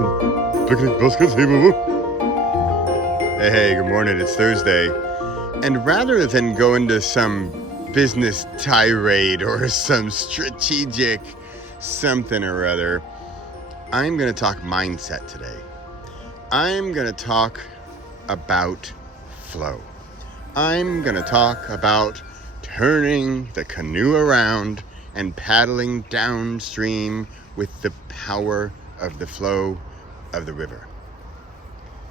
some picnic baskets. Hey, boo. Hey, good morning. It's Thursday. And rather than go into some business tirade or some strategic something or other, I'm going to talk mindset today. I'm going to talk about flow. I'm going to talk about turning the canoe around and paddling downstream with the power of the flow of the river.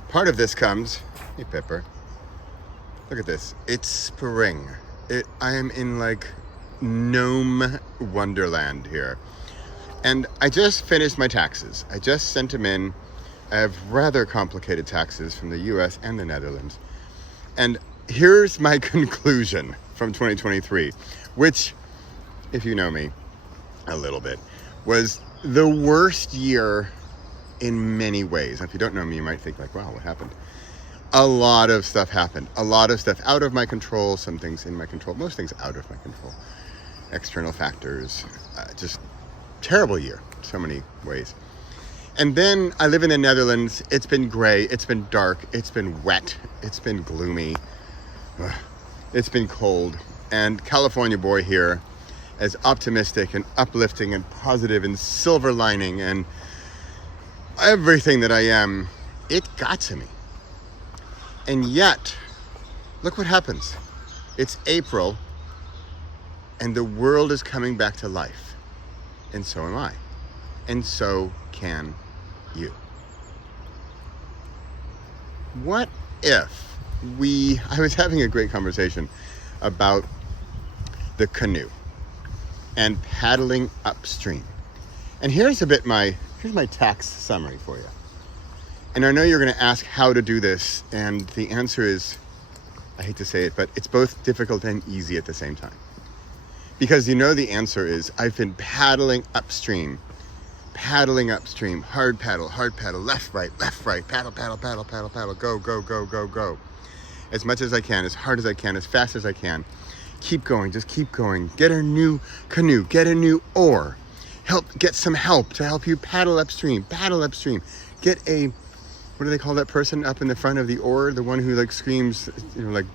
Part of this comes, hey Pepper, look at this. It's spring. I am in like gnome wonderland here. And I just finished my taxes. I just sent them in. I have rather complicated taxes from the US and the Netherlands. And here's my conclusion from 2023, which, if you know me a little bit, was the worst year in many ways. If you don't know me, you might think like, wow, what happened? A lot of stuff happened. A lot of stuff out of my control, some things in my control, most things out of my control. External factors, just terrible year, so many ways. And then I live in the Netherlands. It's been gray, it's been dark, it's been wet, it's been gloomy, it's been cold. And California boy here, as optimistic and uplifting and positive and silver lining and everything that I am, it got to me. And yet, look what happens. It's April and the world is coming back to life. And so am I. And so can you. What if I was having a great conversation about the canoe and paddling upstream. And here's my tax summary for you. And I know you're going to ask how to do this, and the answer is, I hate to say it, but it's both difficult and easy at the same time. Because you know the answer is, I've been paddling upstream, hard paddle, left, right, paddle, go. As much as I can, as hard as I can, as fast as I can. Keep going, just keep going. Get a new canoe, get a new oar. Get some help to help you paddle upstream. Get what do they call that person up in the front of the oar? The one who like screams, like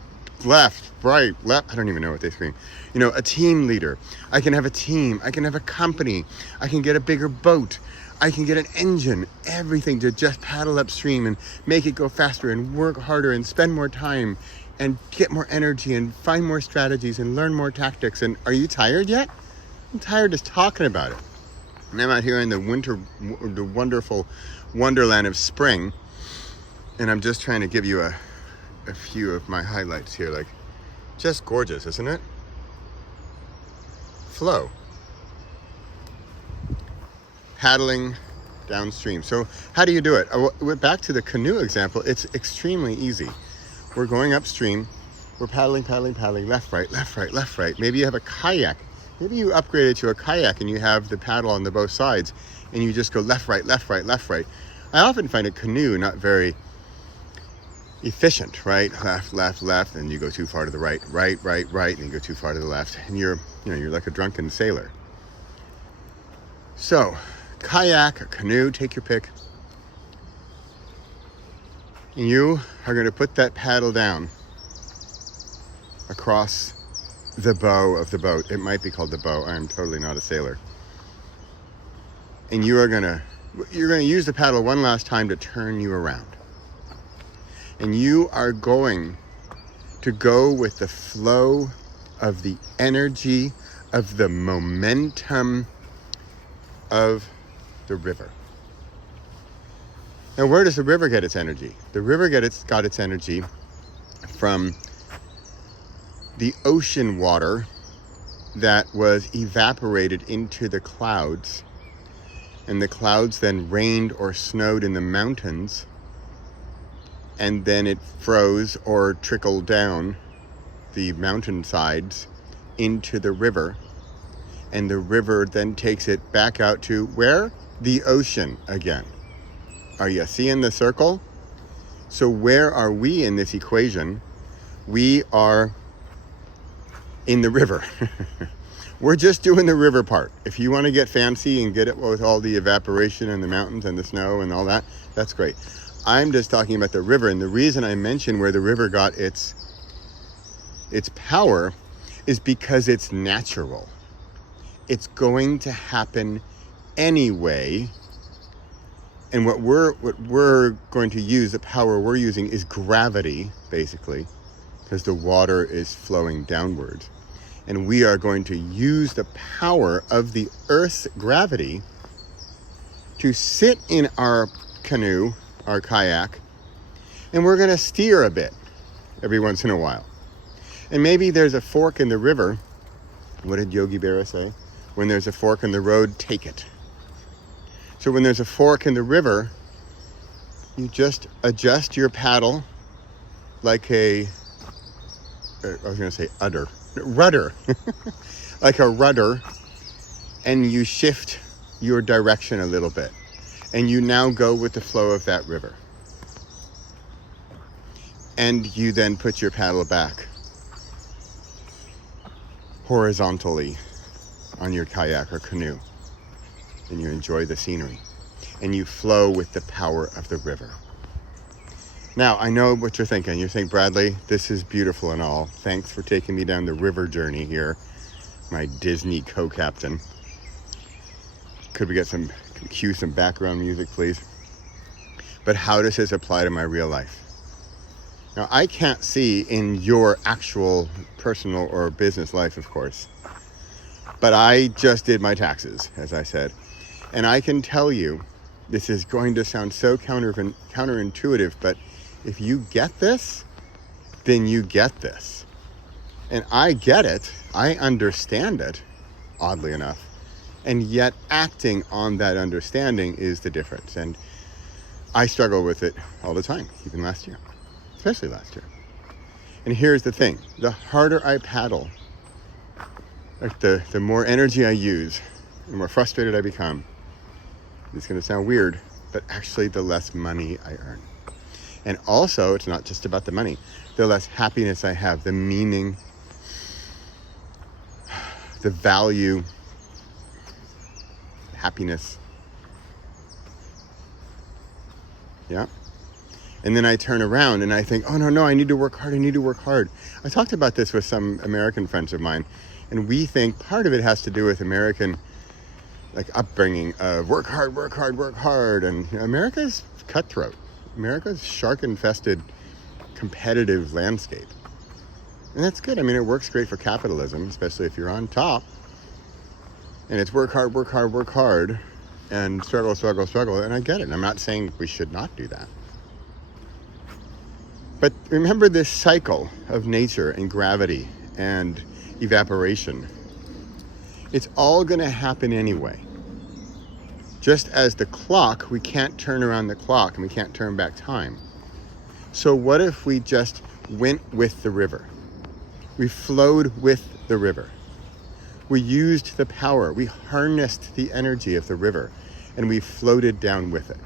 left, right, left. I don't even know what they scream. A team leader. I can have a team. I can have a company. I can get a bigger boat. I can get an engine. Everything to just paddle upstream and make it go faster and work harder and spend more time and get more energy and find more strategies and learn more tactics. And are you tired yet? I'm tired just talking about it. And I'm out here in the wonderful wonderland of spring. And I'm just trying to give you a few of my highlights here. Like, just gorgeous, isn't it? Flow. Paddling downstream. So how do you do it? Back to the canoe example, it's extremely easy. We're going upstream. We're paddling, left, right. Maybe you have a kayak. Maybe you upgrade it to a kayak and you have the paddle on the both sides and you just go left, right. I often find a canoe not very efficient, right? Left, and you go too far to the right, and you go too far to the left, and you're like a drunken sailor. So, kayak or canoe, take your pick. And you are going to put that paddle down across the bow of the boat. It might be called the bow. I'm totally not a sailor. And you're going to use the paddle one last time to turn you around. And you are going to go with the flow of the energy, of the momentum of the river. Now, where does the river get its energy? The river got its energy from the ocean water that was evaporated into the clouds, and the clouds then rained or snowed in the mountains, and then it froze or trickled down the mountainsides into the river, and the river then takes it back out to where? The ocean again. Are you seeing the circle? So where are we in this equation? We are in the river. We're just doing the river part. If you want to get fancy and get it with all the evaporation and the mountains and the snow and all that, that's great. I'm just talking about the river, and the reason I mention where the river got its power is because it's natural. It's going to happen anyway. And what we're going to use, the power we're using, is gravity, basically, because the water is flowing downwards. And we are going to use the power of the Earth's gravity to sit in our canoe, our kayak, and we're going to steer a bit every once in a while. And maybe there's a fork in the river. What did Yogi Berra say? When there's a fork in the road, take it. So when there's a fork in the river, you just adjust your paddle like a, I was going to say rudder, like a rudder, and you shift your direction a little bit. And you now go with the flow of that river. And you then put your paddle back horizontally on your kayak or canoe. And you enjoy the scenery. And you flow with the power of the river. Now, I know what you're thinking. You're saying, Bradley, this is beautiful and all. Thanks for taking me down the river journey here, my Disney co-captain. Could we get some background music, please? But how does this apply to my real life? Now, I can't see in your actual personal or business life, of course. But I just did my taxes, as I said. And I can tell you, this is going to sound so counterintuitive, but if you get this, then you get this. And I get it. I understand it, oddly enough. And yet acting on that understanding is the difference. And I struggle with it all the time, even last year, especially last year. And here's the thing. The harder I paddle, like the more energy I use, the more frustrated I become. It's going to sound weird, but actually the less money I earn. And also, it's not just about the money. The less happiness I have, the meaning, the value, happiness. Yeah. And then I turn around and I think, oh, no, I need to work hard. I talked about this with some American friends of mine. And we think part of it has to do with American upbringing of work hard. And America's cutthroat. America's shark-infested, competitive landscape. And that's good. I mean, it works great for capitalism, especially if you're on top. And it's work hard, and struggle. And I get it. I'm not saying we should not do that. But remember this cycle of nature and gravity and evaporation. It's all going to happen anyway. Just as the clock, we can't turn around the clock and we can't turn back time. So what if we just went with the river? We flowed with the river. We used the power. We harnessed the energy of the river and we floated down with it.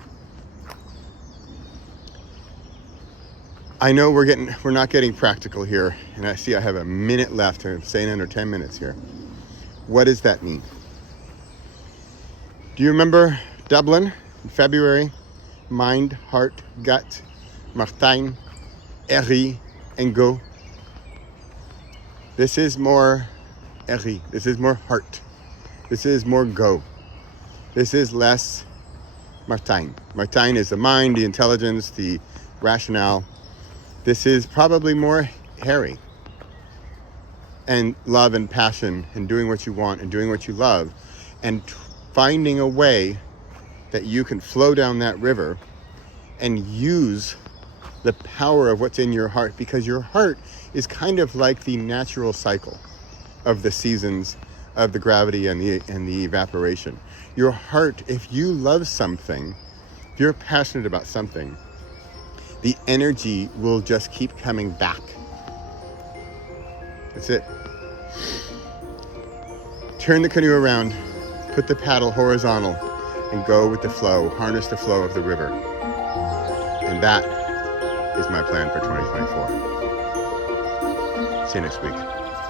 I know we're not getting practical here, and I see I have a minute left. I'm saying under 10 minutes here. What does that mean? Do you remember Dublin in February? Mind, heart, gut, Martin, Eri, and go. This is more Eri. This is more heart. This is more go. This is less Martin. Martin is the mind, the intelligence, the rationale. This is probably more Harry. And love and passion and doing what you want and doing what you love and finding a way that you can flow down that river and use the power of what's in your heart, because your heart is kind of like the natural cycle of the seasons, of the gravity and the evaporation. Your heart, if you love something, if you're passionate about something, the energy will just keep coming back. That's it. Turn the canoe around, put the paddle horizontal, and go with the flow. Harness the flow of the river. And that is my plan for 2024. See you next week.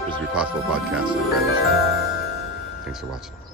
This is the Possible Podcast with Bradley Shaw. Thanks for watching.